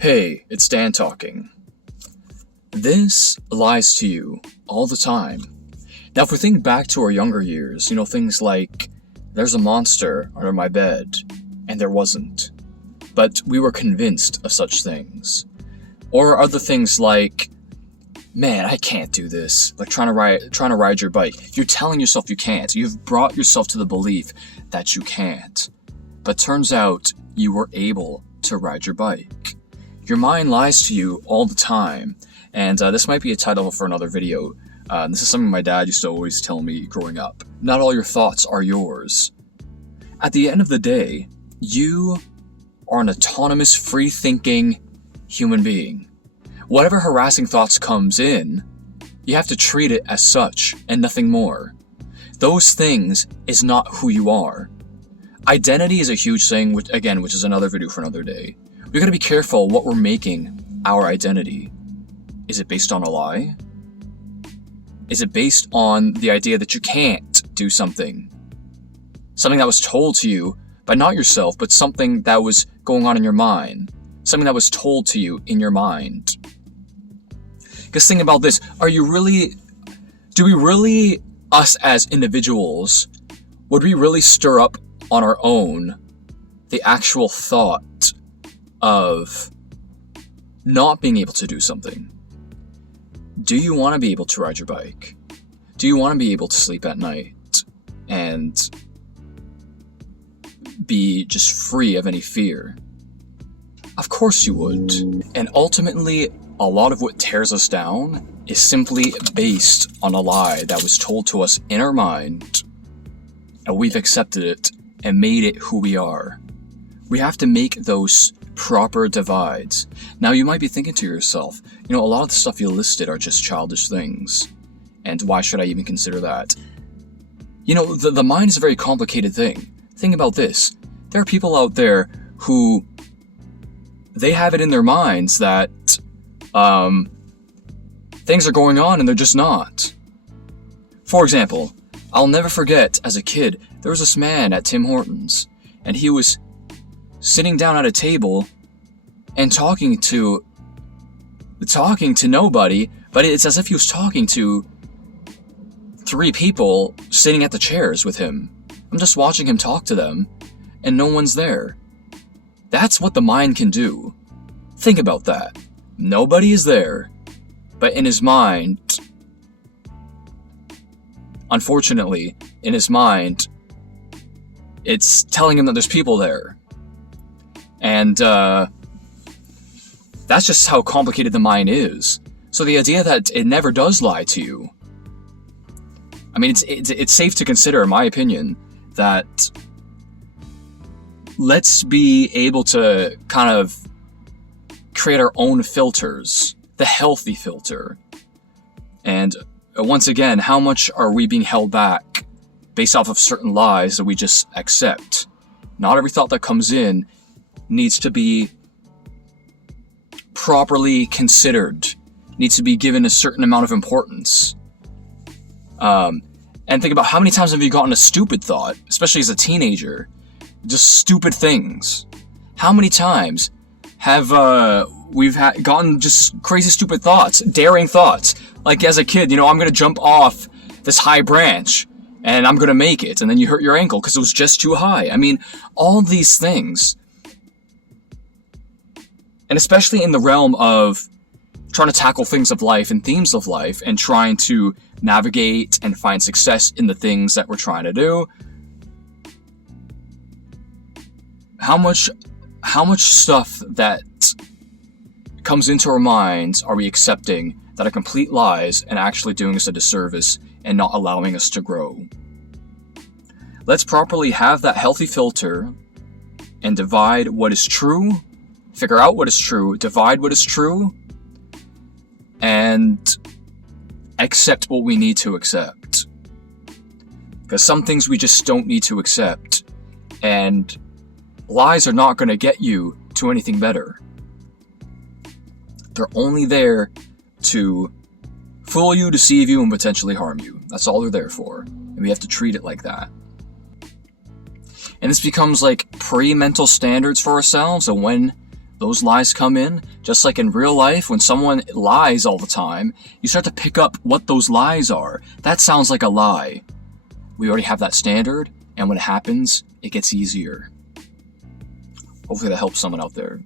Hey, it's Dan talking. This lies to you all the time. Now, if we think back to our younger years, things like, there's a monster under my bed, and there wasn't. But we were convinced of such things. Or other things like, man, I can't do this. Like trying to ride your bike. You're telling yourself you can't. You've brought yourself to the belief that you can't. But turns out you were able to ride your bike. Your mind lies to you all the time, and this might be a title for another video. This is something my dad used to always tell me growing up. Not all your thoughts are yours. At the end of the day, you are an autonomous, free-thinking human being. Whatever harassing thoughts comes in, you have to treat it as such, and nothing more. Those things is not who you are. Identity is a huge thing, which is another video for another day. We gotta be careful what we're making our identity. Is it based on a lie? Is it based on the idea that you can't do something? Something that was told to you by not yourself, but something that was going on in your mind. Something that was told to you in your mind. Because think about this, do we really, us as individuals, would we really stir up on our own the actual thought of not being able to do something? Do you want to be able to ride your bike? Do you want to be able to sleep at night and be just free of any fear? Of course you would. And ultimately, a lot of what tears us down is simply based on a lie that was told to us in our mind, and we've accepted it and made it who we are. We have to make those proper divides. Now, you might be thinking to yourself, a lot of the stuff you listed are just childish things, and why should I even consider that? The mind is a very complicated thing. Think about this. There are people out there who, they have it in their minds that things are going on and they're just not. For example, I'll never forget, as a kid, there was this man at Tim Hortons, and he was sitting down at a table and talking to nobody, but it's as if he was talking to 3 people sitting at the chairs with him. I'm just watching him talk to them, and no one's there. That's what the mind can do. Think about that. Nobody is there, but in his mind, unfortunately, in his mind, it's telling him that there's people there. And that's just how complicated the mind is. So the idea that it never does lie to you, I mean, it's safe to consider, in my opinion, that let's be able to kind of create our own filters, the healthy filter. And once again, how much are we being held back based off of certain lies that we just accept? Not every thought that comes in needs to be properly considered, needs to be given a certain amount of importance. And think about how many times have you gotten a stupid thought, especially as a teenager, just stupid things. How many times have we've gotten just crazy stupid thoughts, daring thoughts, like as a kid, I'm going to jump off this high branch and I'm going to make it, and then you hurt your ankle because it was just too high. I mean, all these things. And especially in the realm of trying to tackle things of life and themes of life and trying to navigate and find success in the things that we're trying to do. How much stuff that comes into our minds are we accepting that are complete lies and actually doing us a disservice and not allowing us to grow? Let's properly have that healthy filter and divide what is true, figure out what is true, divide what is true, and accept what we need to accept. Because some things we just don't need to accept, and lies are not going to get you to anything better. They're only there to fool you, deceive you, and potentially harm you. That's all they're there for, and we have to treat it like that. And this becomes like pre-mental standards for ourselves, and when those lies come in, just like in real life, when someone lies all the time, you start to pick up what those lies are. That sounds like a lie. We already have that standard, and when it happens, it gets easier. Hopefully that helps someone out there.